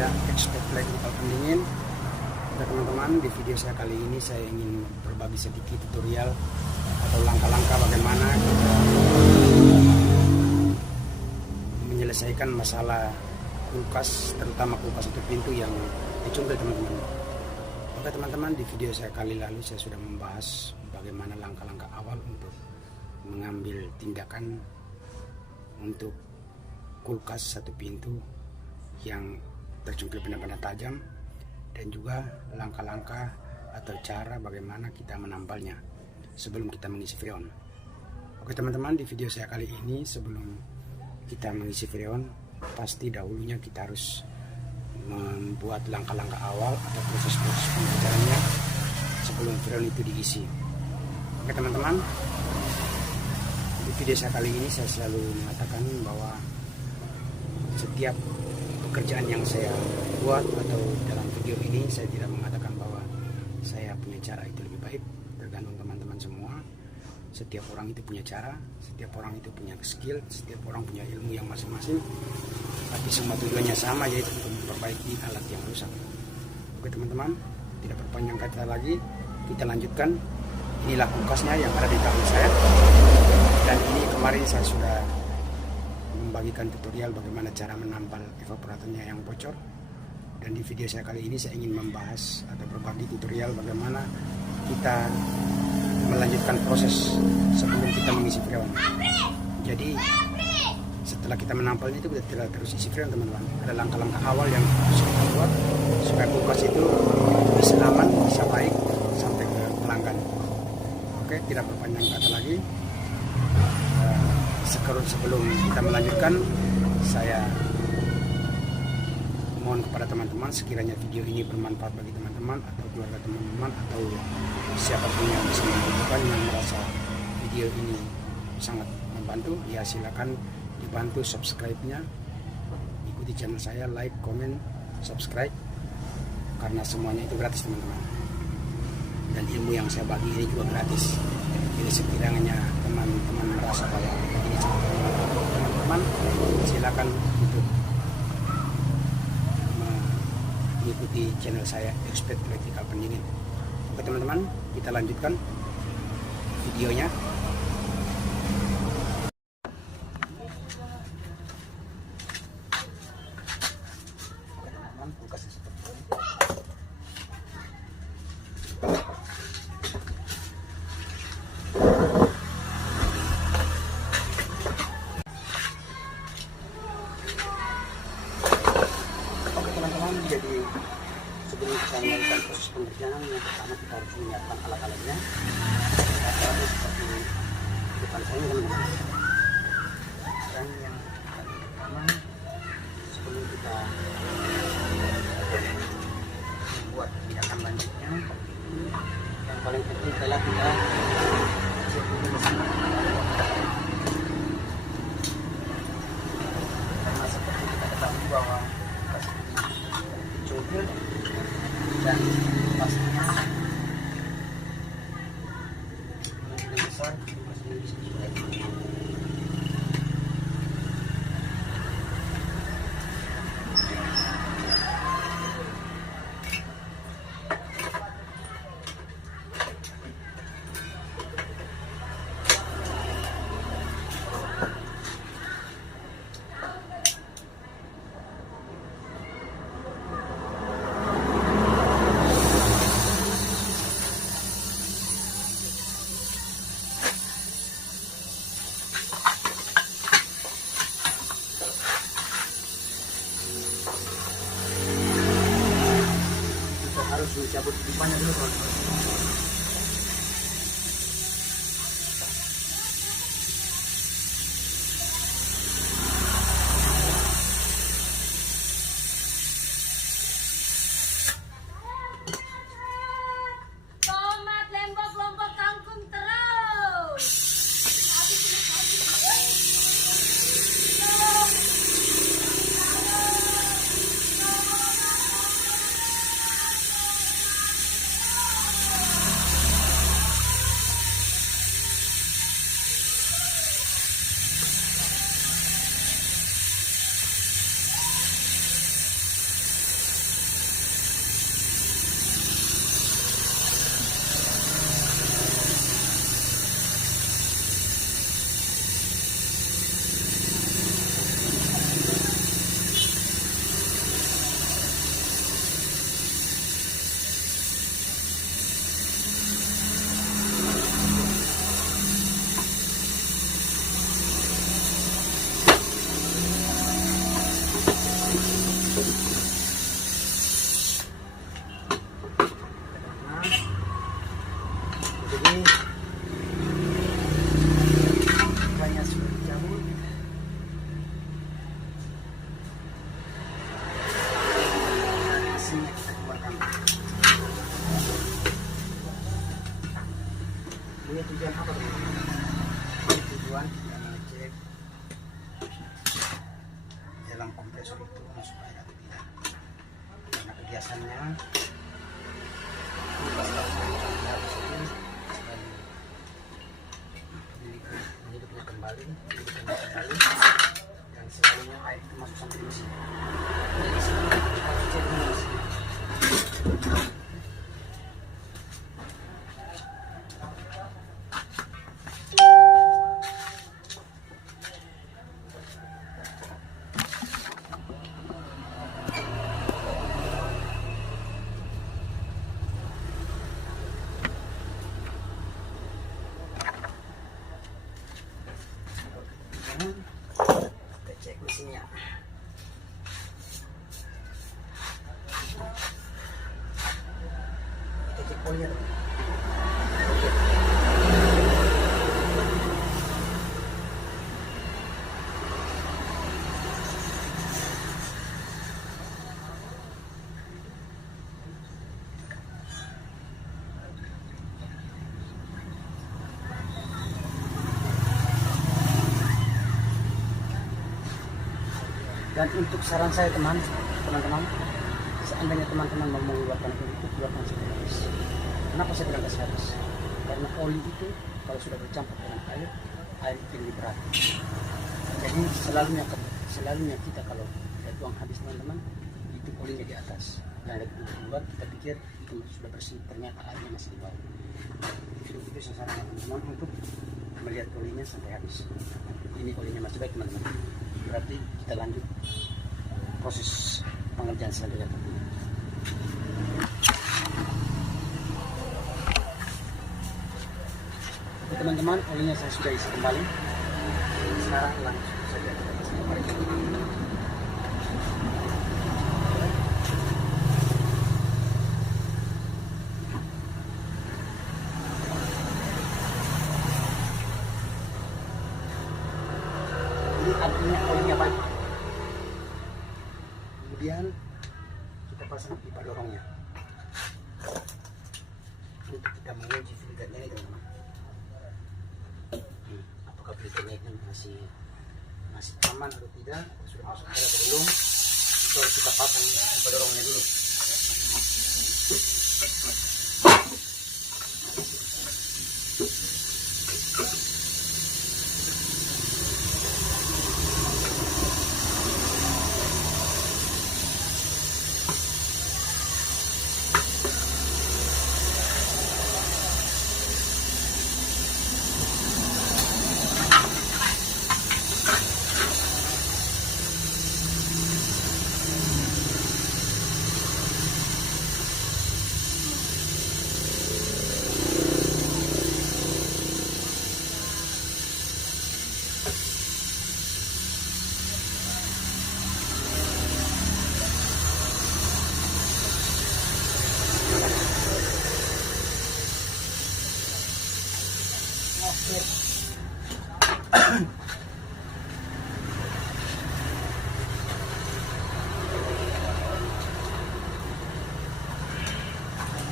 saya Expert Electrical Pendingin. Oke teman-teman, di video saya kali ini saya ingin berbagi sedikit tutorial atau langkah-langkah bagaimana kita menyelesaikan masalah kulkas, terutama kulkas itu pintu yang dicungkil teman-teman. Oke teman-teman, di video saya kali lalu saya sudah membahas bagaimana langkah-langkah awal untuk mengambil tindakan untuk kulkas satu pintu yang tercungkil benda-benda tajam, dan juga langkah-langkah atau cara bagaimana kita menambalnya sebelum kita mengisi freon. Oke teman-teman, di video saya kali ini sebelum kita mengisi freon, pasti dahulunya kita harus membuat langkah-langkah awal atau proses-proses pembelajarannya sebelum freon itu diisi. Oke teman-teman, di video saya kali ini saya selalu mengatakan bahwa setiap pekerjaan yang saya buat atau dalam video ini saya tidak mengatakan bahwa saya punya cara itu lebih baik, tergantung teman-teman semua. Setiap orang itu punya cara, setiap orang itu punya skill, setiap orang punya ilmu yang masing-masing, tapi semua tujuannya sama, yaitu untuk memperbaiki alat yang rusak. Oke teman-teman, tidak berpanjang kata lagi, kita lanjutkan. Inilah kulkasnya yang ada di tangan saya, dan ini kemarin saya sudah membagikan tutorial bagaimana cara menambal evaporatornya yang bocor. Dan di video saya kali ini saya ingin membahas atau berbagi tutorial bagaimana kita melanjutkan proses sebelum kita mengisi freon. Jadi setelah kita menampalnya itu kita tidak terus isi freon teman-teman. Ada langkah-langkah awal yang harus kita buat supaya kulkas itu bisa aman, bisa baik sampai ke pelanggan. Oke, tidak berpanjang kata lagi. Sebelum kita melanjutkan, saya mohon kepada teman-teman, sekiranya video ini bermanfaat bagi teman-teman atau keluarga teman-teman atau siapapun yang bisa membutuhkan, yang merasa video ini sangat membantu, ya silakan dibantu subscribe-nya, ikuti channel saya, like, comment, subscribe, karena semuanya itu gratis teman-teman, dan ilmu yang saya bagi ini juga gratis. Jadi sekiranya teman-teman merasa bahwa ini sangat bermanfaat teman-teman, silakan untuk mengikuti channel saya Expert Electrical Pendingin. Oke teman-teman, kita lanjutkan videonya. Oke teman-teman, kulkasnya seperti ini. Jadi sebelum kita melakukan proses pengerjaan, yang pertama kita harus menyiapkan alat-alatnya. Alat-alatnya seperti depan saya teman-teman. Dan yang pertama, sebelum kita membuat tindakan lanjutnya, yang paling penting adalah kita cek dulu mesin. Karena seperti kita ketahui bahwa cungkil dan pastinya kemungkinan besar masih bisa sulit. Harus dicabut pipanya dulu teman-teman. Tomat, lombok kangkung terus. Ini tujuan apa teman-teman? Ini tujuan kita mengecek dalam kompresor itu masuk air atau tidak. Karena kebiasaannya kulkas hidupnya kembali, dan selalunya air itu masuk sampai di mesin. Jadi di sini kita harus cek dulu mesin. Kita cek mesinnya. Kita cek polinya. Dan untuk saran saya teman-teman, seandainya teman-teman mau mengeluarkan oli itu, keluarkan sehabis. Kenapa saya bilang sehabis? Karena oli itu kalau sudah bercampur dengan air itu lebih berat. Jadi selalunya kita kalau kita tuang habis teman-teman, itu olinya di atas. Dan dari keluar kita pikir itu sudah bersih, ternyata airnya masih di bawah. Itu saya sarankan teman-teman untuk melihat olinya sampai habis. Ini olinya masih baik teman-teman. Berarti kita lanjut proses pengerjaan selanjutnya. Teman-teman, olinya saya sudah isi kembali. Sekarang langsung saja kita kasih kembali. Ini artinya olinya baik. Kemudian kita pasang pipa dorongnya untuk kita menguji filternya ini teman-teman. Apakah filternya itu masih aman atau tidak, sudah masuk air atau belum. Itu harus kita pasang pipa dorongnya dulu.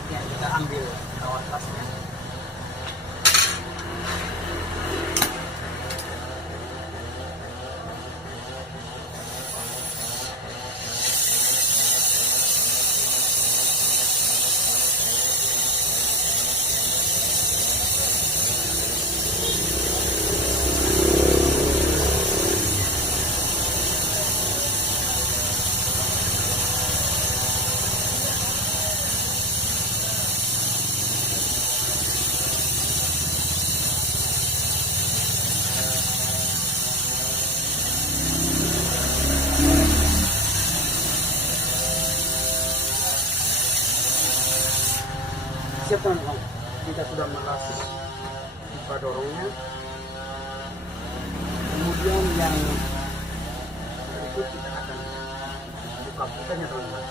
Ya, kita ambil kawat pasnya. Siap teman-teman, kita sudah melas pipa dorongnya. Kemudian yang berikut kita akan buka pipanya teman-teman.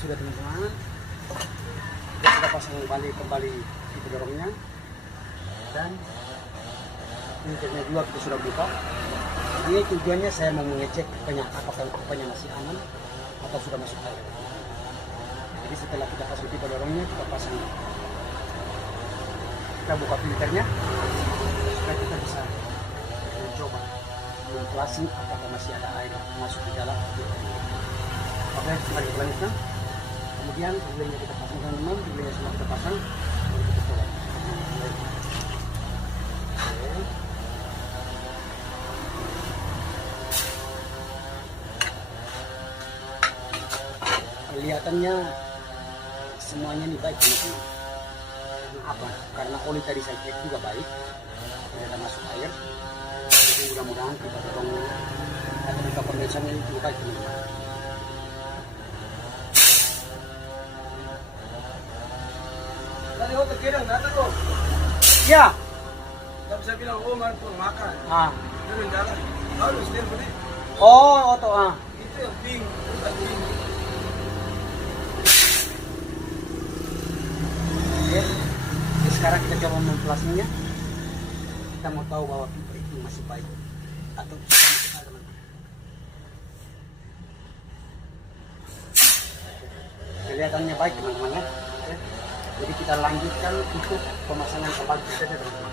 sudah teman-teman. Kita sudah pasang kembali di pendorongnya, dan filternya juga kita sudah buka. Ini tujuannya saya mau mengecek apakah kupanya masih aman atau sudah masuk air. Jadi setelah kita pasang pipa dorongnya, kita pasang, kita buka filternya supaya kita bisa mencoba mengflashing apakah masih ada air masuk di dalam. Oke, mari kita lanjutkan. Kemudian filternya kita pasang teman-teman, filternya sudah kita pasang, baru kita coba. Oke. Kelihatannya semuanya ini baik teman-teman. Apa? Karena oli tadi saya cek juga baik, tidak ada masuk air. Jadi mudah-mudahan kita dorong atau kita kondensernya itu baik teman-teman. Tadi kau terkira datang kok. Ya. Tak bisa bilang oh mau makan. Turun jalan. Harus dia beri. Oh, oto Itu yang pink. Pink. Oke. Jadi sekarang kita coba memflashingnya. Kita mau tahu bahwa pipa itu masih baik atau sudah masuk air teman-teman. Kelihatannya baik teman-teman ya. Oke. Jadi kita lanjutkan untuk pemasangan kembali saja teman-teman.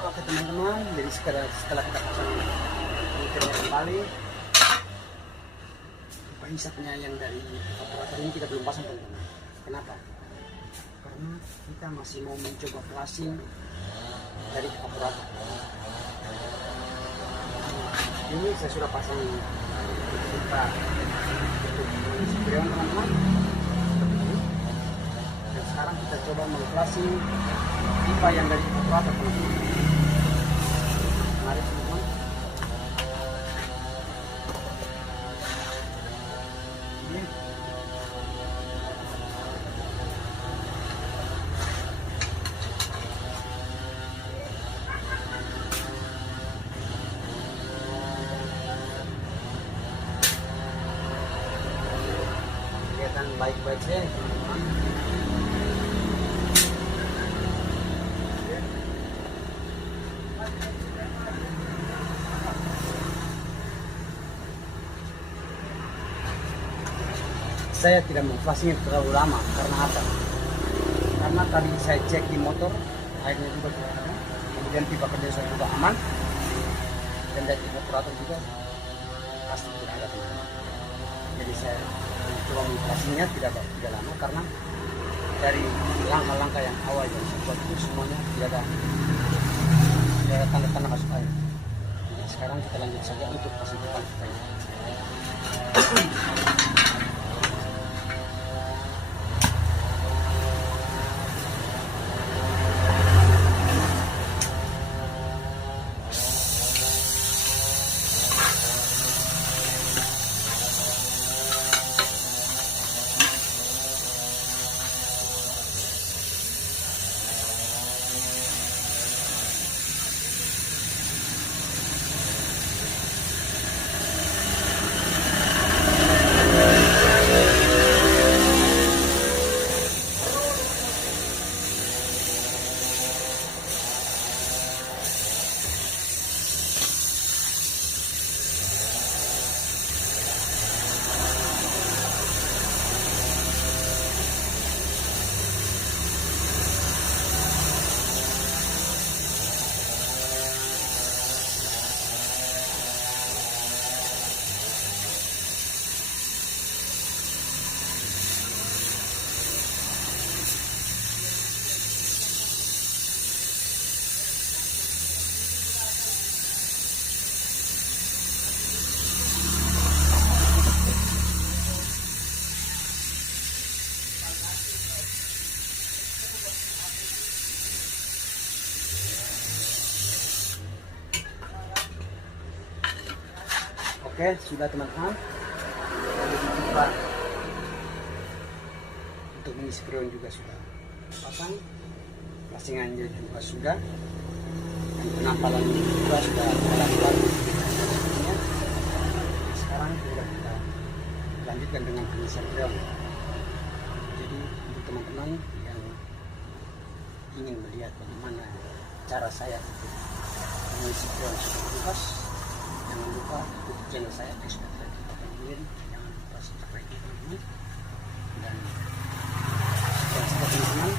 Oke teman-teman, jadi setelah kita pasang filternya kembali, pipa hisapnya yang dari evaporator ini kita belum pasang teman-teman. Kenapa? Karena kita masih mau mencoba flashing dari evaporator. Ini saya sudah pasang pipa untuk mengisi freon teman-teman. Dan sekarang kita coba meng-flashing pipa yang dari evaporator teman-teman. Mari teman-teman. Ini kelihatan baik-baik saja teman-teman. saya tidak memflashing terlalu lama. Karena apa? Karena tadi saya cek di motor, airnya juga tidak ada. Kemudian pipa kondensor juga aman. Dan dari evaporator juga pasti tidak ada teman-teman. Jadi saya coba memflashingnya tidak lama karena dari langkah-langkah yang awal yang saya buat itu semuanya tidak ada tanda-tanda masuk air. Jadi sekarang kita lanjut saja untuk pasang pipa kita. Oke, sudah teman-teman. Kita untuk mengisi freon juga sudah pasang, plasingannya juga sudah, dan penampalan juga sudah dilakukan. Sekarang sudah kita lanjutkan dengan pengisian freon. Jadi untuk teman-teman yang ingin melihat bagaimana cara saya untuk mengisi freon kulkas, jangan lupa ikuti channel saya kemudian jangan lupa subscribe teman-teman, dan sekian saja teman-teman.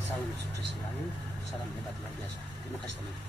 Salam sukses selalu, salam hebat luar biasa. Terima kasih teman-teman.